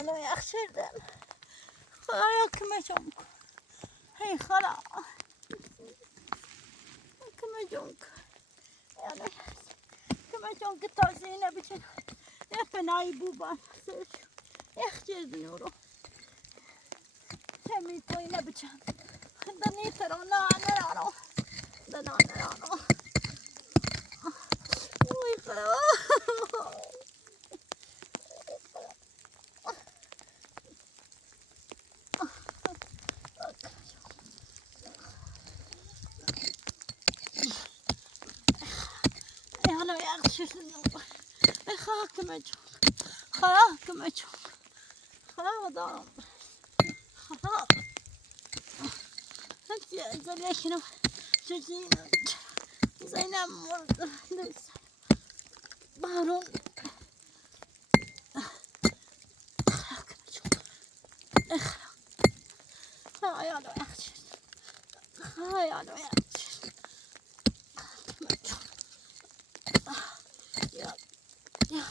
أنا يا أخي خلاص كما جونك هي خلاص كما جونك يعني كما جونك تازينا بجن يا فناي بوبان يخجل نورو همي توينا بجن دني ترونا أنا رانو دنا أنا رانو وي خلاص أنا يا أخي خلاص كما جونك خلاص كما جونك خلاص ضام خلاص أنت يا زلمة شجينا زينا مرض لسه بارون خلاص كما جونك خلاص يا أنا يا أخي خلاص يا أنا يا أخي كما جونك يا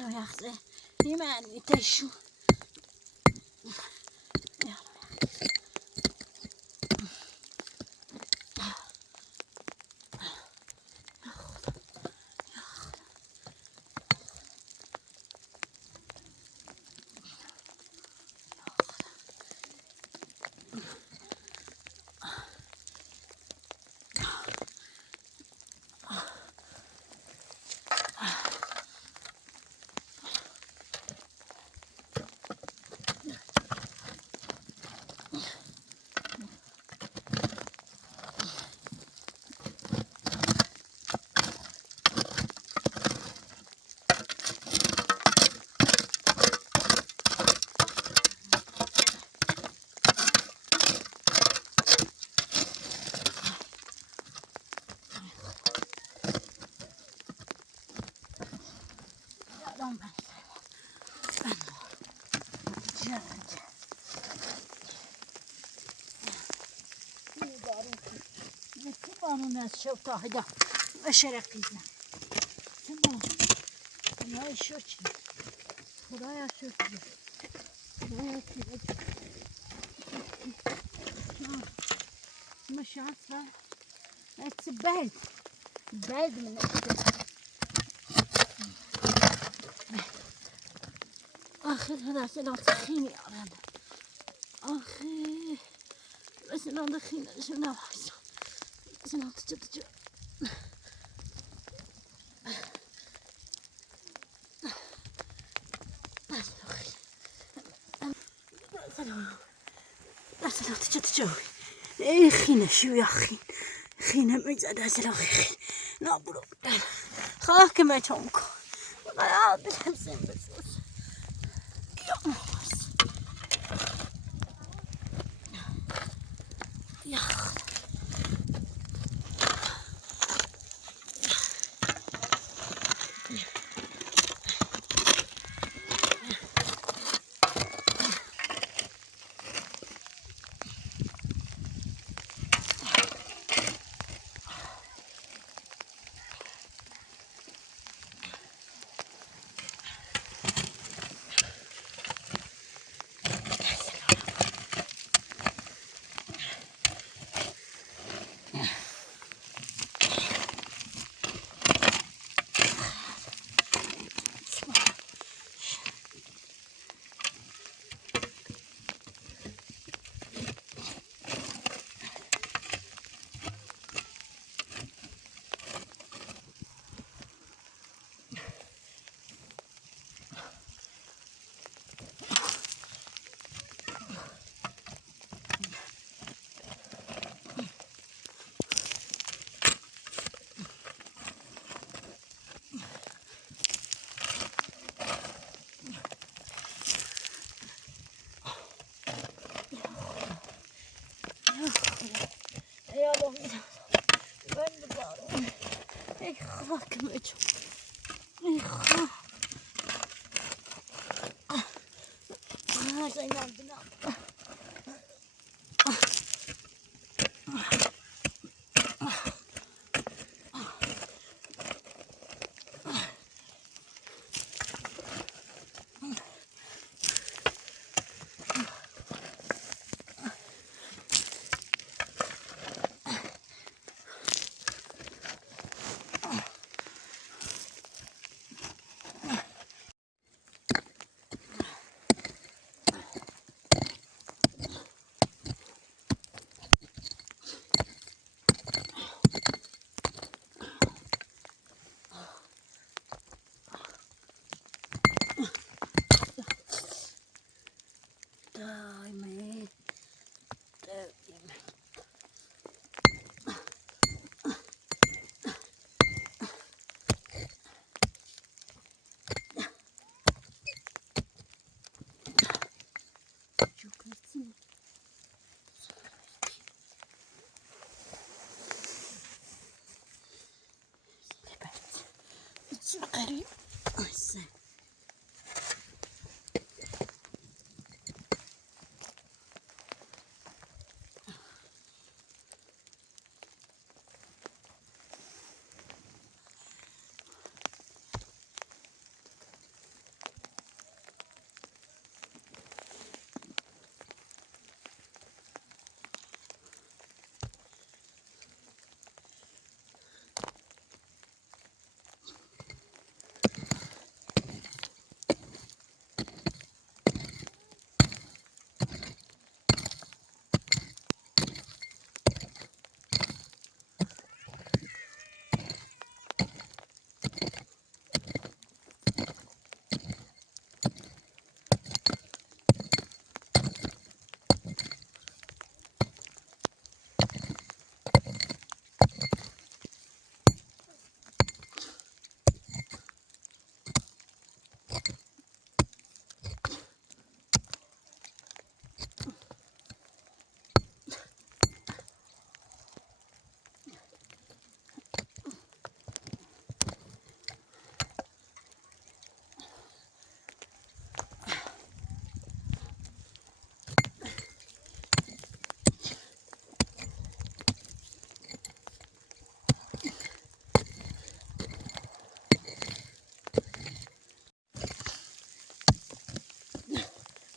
أنا يا أخي يماني تشو الناس شوطة هدا أشرقينا تمام يا شوتي ورايا شوتي ورايا شوتي مش عارفة اتبعد بعد من آخر هذا سلام تخيني يا رب آخر بس أنا دخينا شنو حاسة سلام تجد سلام تجد جوي إيه خينا شو يا أخي خينا مجد سلام خي نابلو خلاص كما تونكو خلاص بالحمسين بس يا ای خاک مچون ای خاک زینب بینم غريب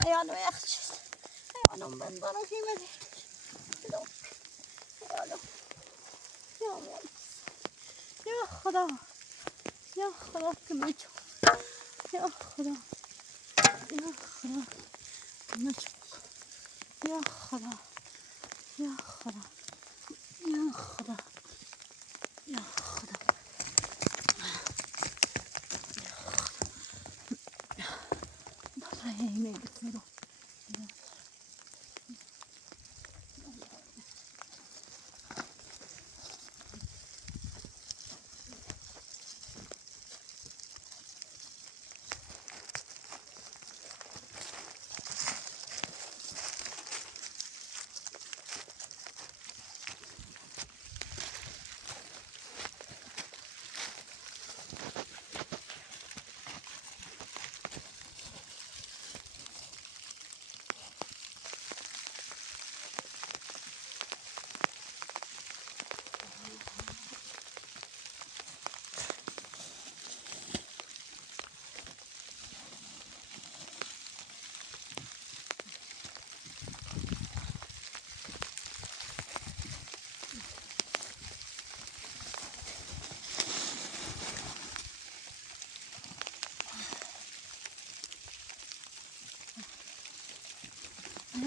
ayağını yakacağız. Ayağım ben bana kıymet. Ya خدا یا خدا که مچو یا خدا یا خدا مچو یا خدا یا خدا یا خدا یا خدا بابا اینه بسیارو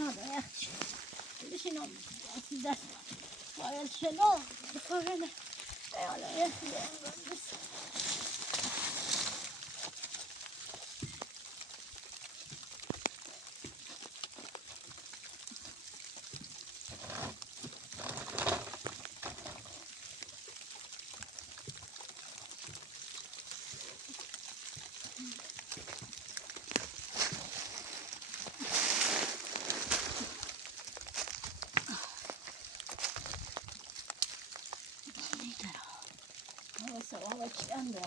هذا يا أخي ليش ينام أسدس ويا شلون بقولنا يا أخي بس hava çiğnendi.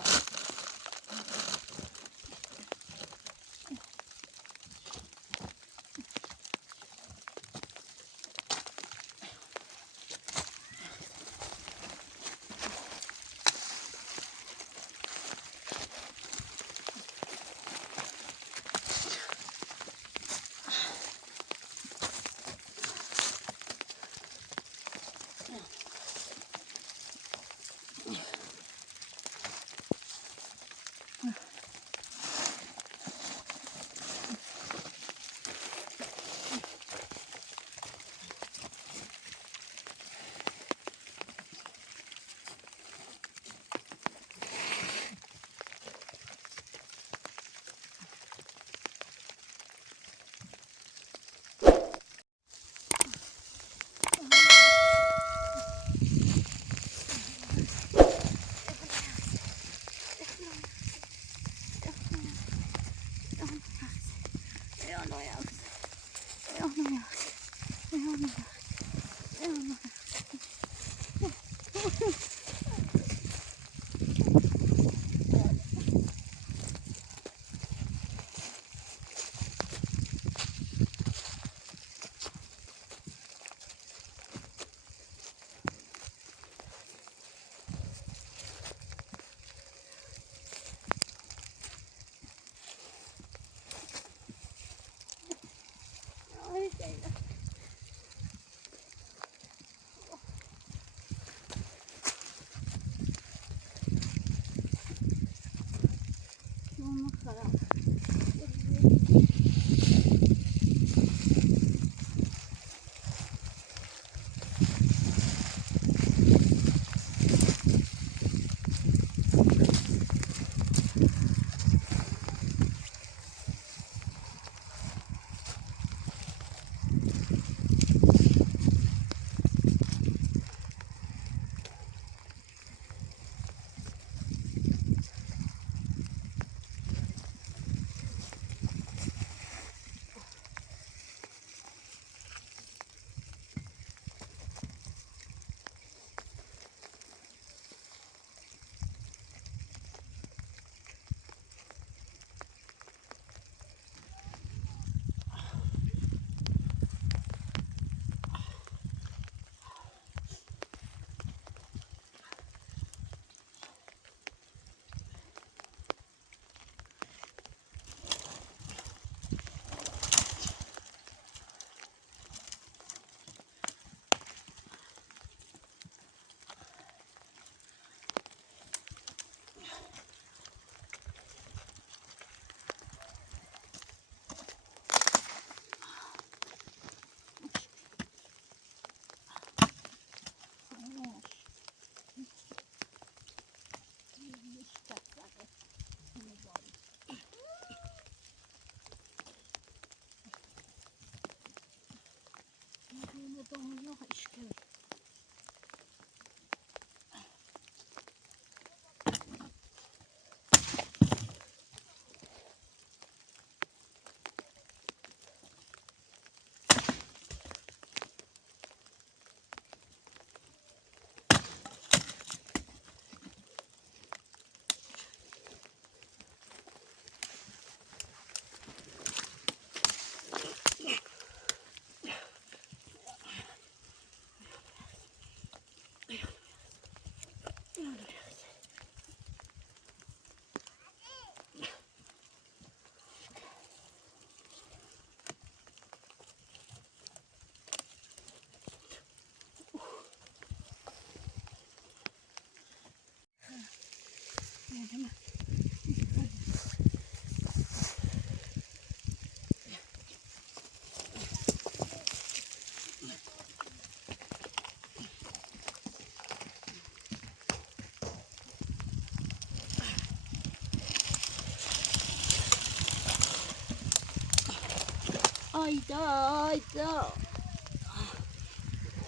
Ayda ayda.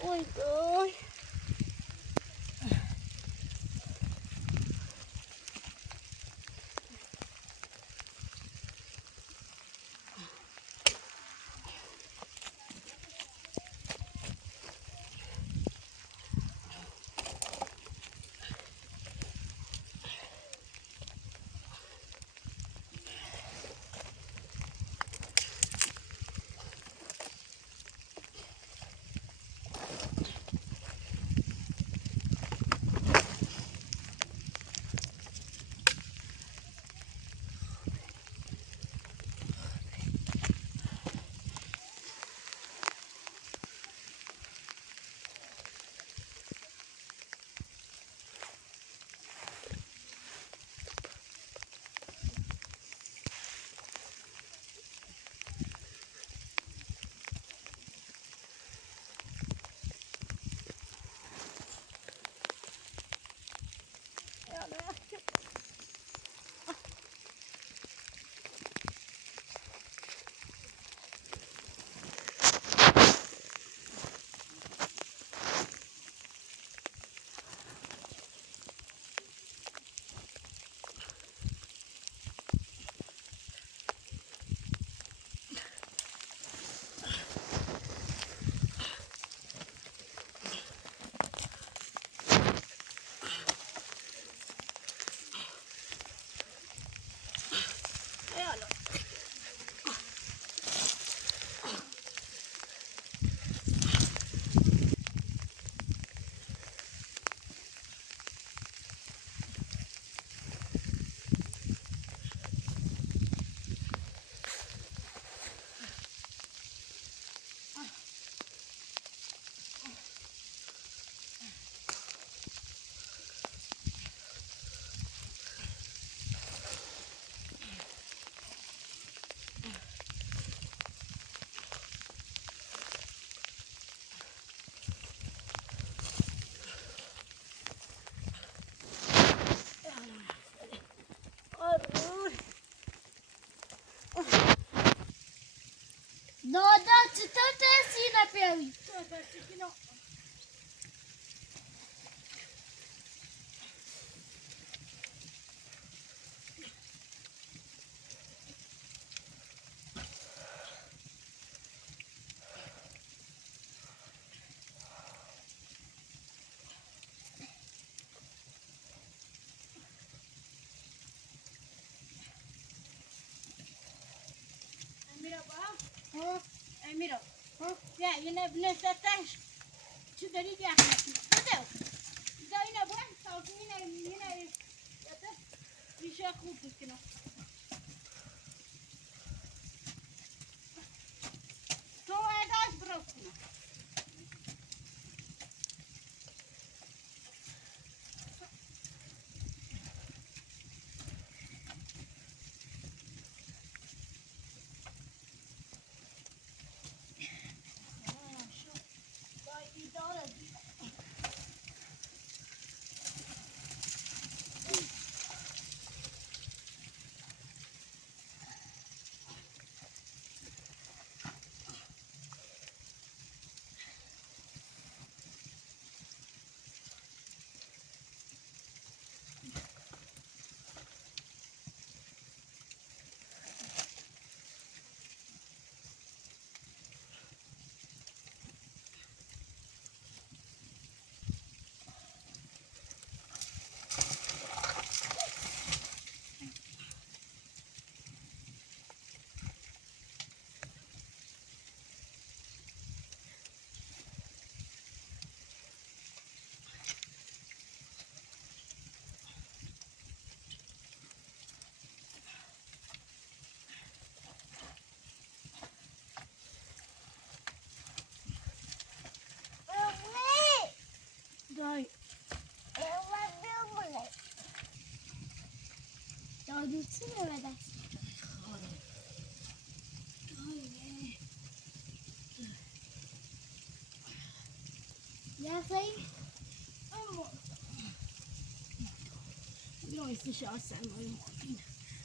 Ayda. چطور تاسی نپیوی Emiro, ya, yine nefetten şu deri yaklaşın. Hadi. Ya yine bu, sağ yine yatıp bir şey kurduk yine. Sonra da bırakın. Dai. Ya dursana be de. Ya sayı. Jag är så tjasig med morgon.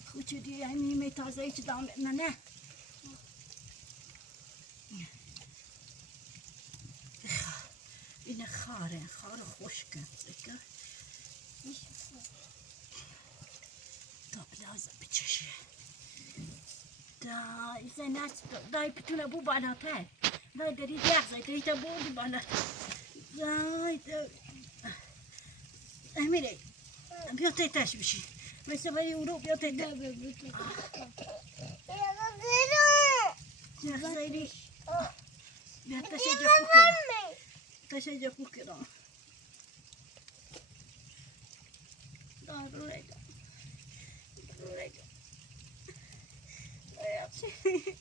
Skjuter det jag med mig tar sig inte av men nej. این خار خشکه دیگه تا لازم بچشه دای زنات دای بتونه بو بالاتر دای دارید یخزای داری تا بو بالاتر دای امیره بیا تیتش بشی مثل بری اورو بیا تیتش یخزایی بیا تشه تشجع كده رجع يا أخي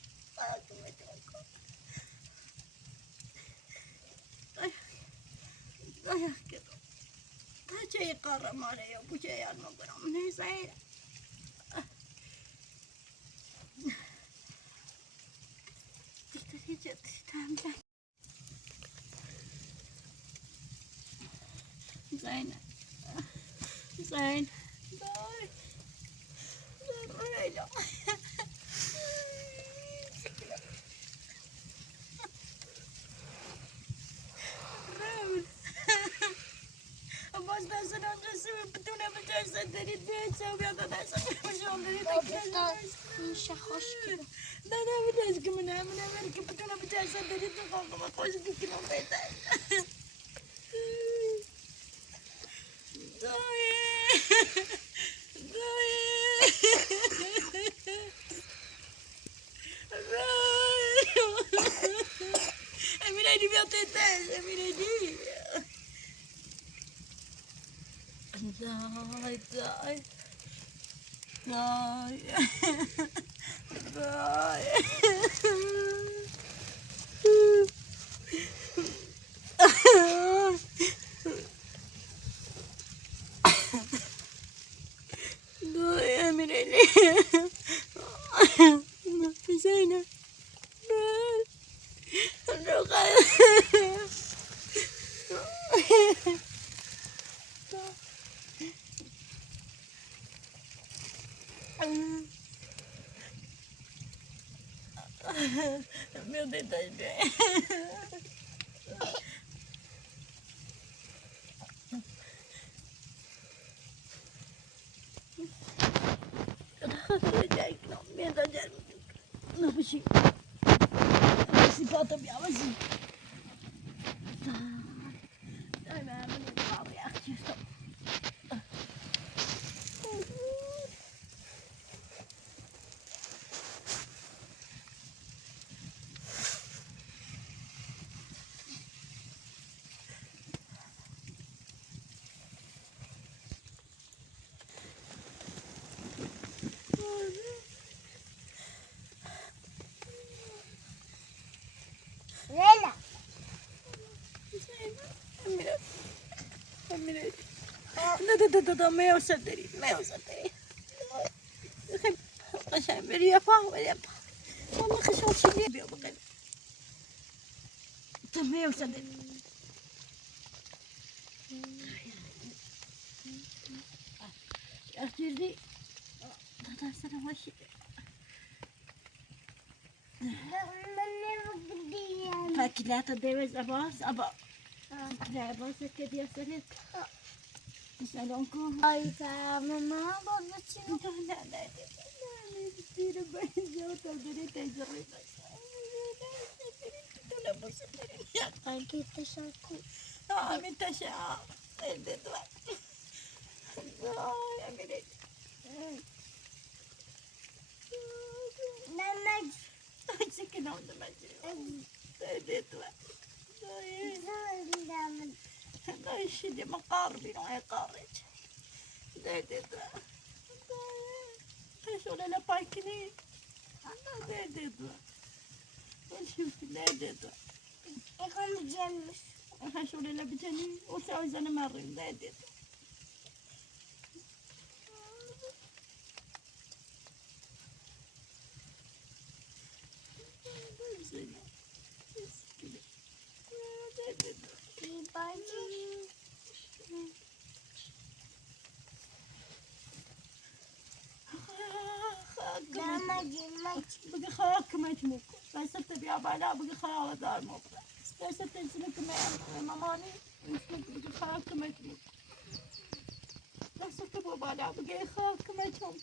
ضيع كده شيء قرم علي أبو شيء المقرم من سعيد زين زين باز دستان آمدسته بتونه بترسه دارید بیاید سویا دادرسه بشون دارید این شخص که نه بترس که منه که بتونه بترسه دارید تو خواهم خوش بکنم بهتر Emiredi bir ateş, Emiredi. Day, day, day, day. Day, Emiredi. Zeynep. Meu dedo tá bem. Não, minha dadinha. Não, bichinho. Esse pau tá bem assim. Ai, minha menina, vai ver artista. Leyla. ده ما يوصدري ما يوصدري عشان بريا فا والله خشوش شديد بيوبقى ما يوصدري أخيري ده سنة وشي فاكلات الدوز أباس أبا لا أباس كده يا سنة يسألونكم Ay mama babacığım. لا لا كثير بيجوا تقدري تجري Ay teşekkür. من تشاء Mama. سكنوا دمجي لا يشيل مقاربي نوعي قارج شو لا بايكني شوف لا Ekranı gelmiş. شو لا بجني وسوي زنا مرة لا İyi bacım. بقى خاك ما يتمك بس تبي عبالة بقى خاك دار مبرة بس تنسلك ما ماماني اسمك بقى خاك ما يتمك بس تبي عبالة بقى خاك ما يتمك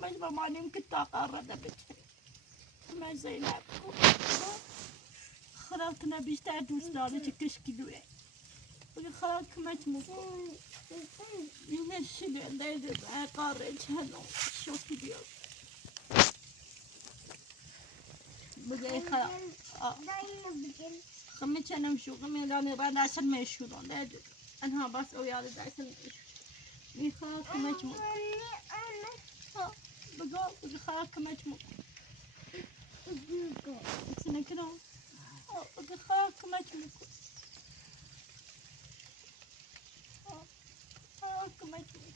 بقى ما ماماني يمكن تقارن بتشي ما زينب خلاصنا بيستعد وصلنا تكشكلوه بقى خاك ما يتمك يمشي لي قارج هلو شو فيديو بقى خميت انا وشو غمي لاني رانا عشان ما يشولون لا انها بس او يا رجال عشان يخاف مجموع بقى خاك مجموع سنكرو بقى خاك مجموع خاك مجموع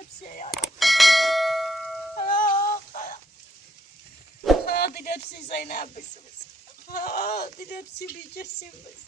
نفسي يا رب هذه نفسي زينب بس هذه نفسي بجسم بس